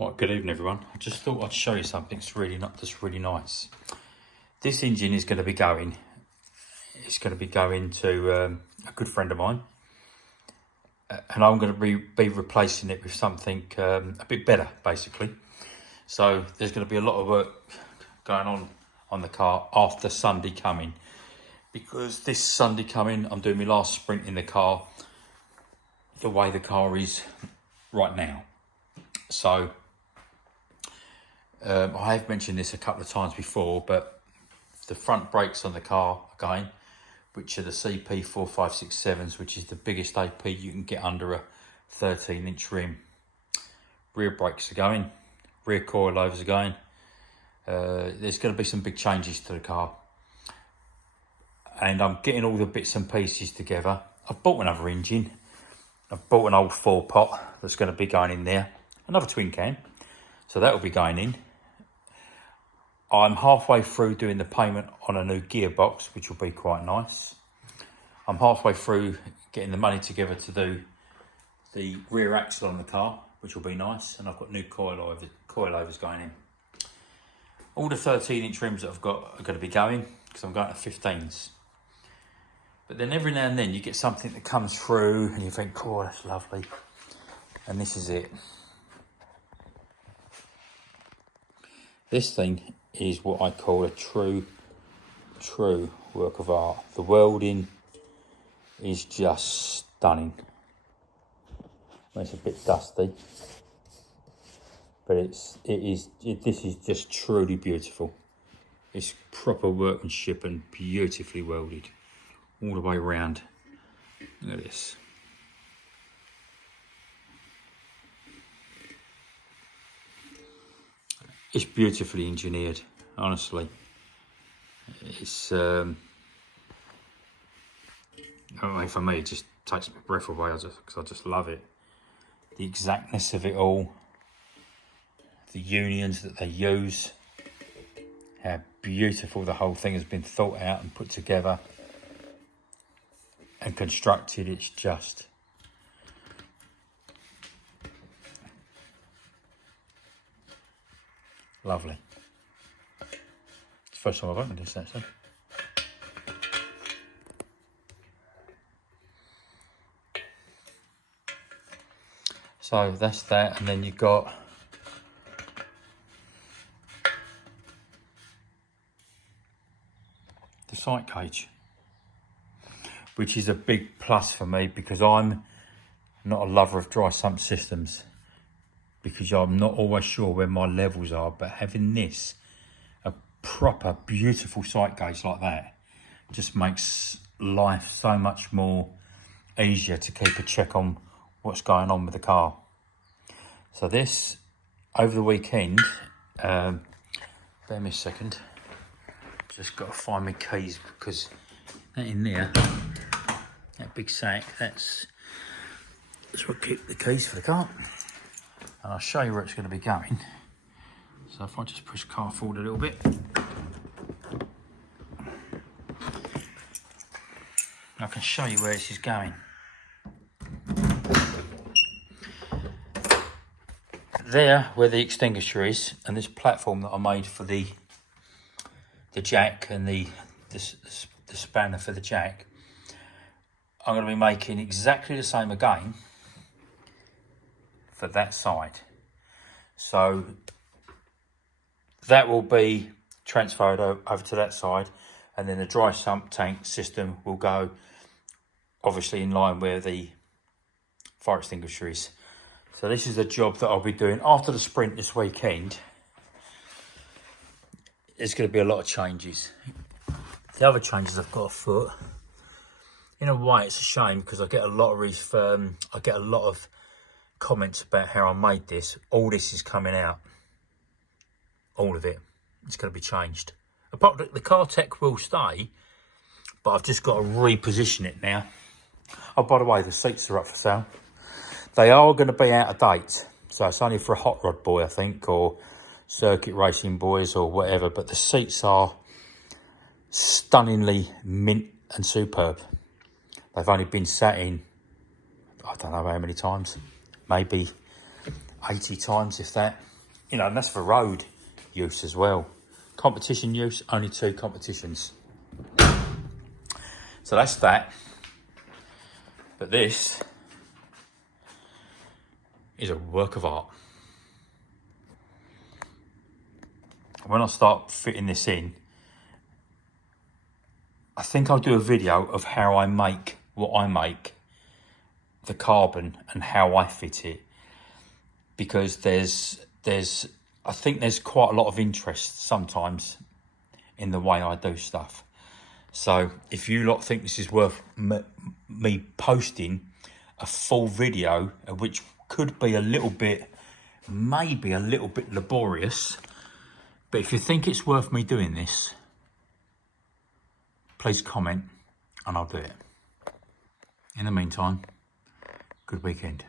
Right, good evening everyone. I just thought I'd show you something that's really nice. This engine is going to be going. It's going to be going to a good friend of mine, and I'm going to be replacing it with something a bit better, basically. So there's going to be a lot of work going on the car after Sunday coming, because this Sunday coming I'm doing my last sprint in the car, the way the car is right now. So I have mentioned this a couple of times before, but the front brakes on the car again, which are the CP4567s, which is the biggest AP you can get under a 13-inch rim. Rear brakes are going, rear coilovers are going. There's going to be some big changes to the car, and I'm getting all the bits and pieces together. I've bought another engine. I've bought an old 4-pot that's going to be going in there, another twin cam, so that will be going in. I'm halfway through doing the payment on a new gearbox, which will be quite nice. I'm halfway through getting the money together to do the rear axle on the car, which will be nice, and I've got new coilovers going in. All the 13-inch rims that I've got are going to be going, because I'm going to 15s. But then every now and then you get something that comes through and you think, oh, that's lovely. And this is it. This thing is what I call a true work of art. The welding is just stunning. It's a bit dusty, but this is just truly beautiful. It's proper workmanship and beautifully welded all the way around. Look at this. It's beautifully engineered, honestly. It's, I mean, for me, it just takes my breath away, because I just love it. The exactness of it all, the unions that they use, how beautiful the whole thing has been thought out and put together and constructed. It's just lovely. It's the first time I've opened this, actually. So that's that, and then you've got the sight gauge, which is a big plus for me, because I'm not a lover of dry sump systems, because I'm not always sure where my levels are. But having this, a proper beautiful sight gauge like that, just makes life so much more easier to keep a check on what's going on with the car. So this, over the weekend, bear me a second, just got to find my keys, because that in there, that big sack, that's what keeps the keys for the car. And I'll show you where it's going to be going. So if I just push the car forward a little bit, I can show you where this is going. There, where the extinguisher is, and this platform that I made for the jack and the spanner for the jack, I'm going to be making exactly the same again for that side. So that will be transferred over to that side, and then the dry sump tank system will go obviously in line where the fire extinguisher is. So this is a job that I'll be doing after the sprint this weekend. There's going to be a lot of changes. The other changes I've got afoot, in a way it's a shame, because I get a lot of comments about how I made this. All this is coming out, all of it. It's going to be changed. Apart from the car tech will stay, but I've just got to reposition it now. Oh, by the way, the seats are up for sale. They are going to be out of date, so it's only for a hot rod boy, I think, or circuit racing boys or whatever, but the seats are stunningly mint and superb. They've only been sat in, I don't know how many times, maybe 80 times, if that. you know, and that's for road use as well. Competition use, only 2 competitions. So that's that. But this is a work of art. When I start fitting this in, I think I'll do a video of how I make what I make, the carbon, and how I fit it. Because I think there's quite a lot of interest sometimes in the way I do stuff. So if you lot think this is worth me posting a full video, which could be a little bit, maybe a little bit laborious, but if you think it's worth me doing this, please comment and I'll do it. In the meantime, good weekend.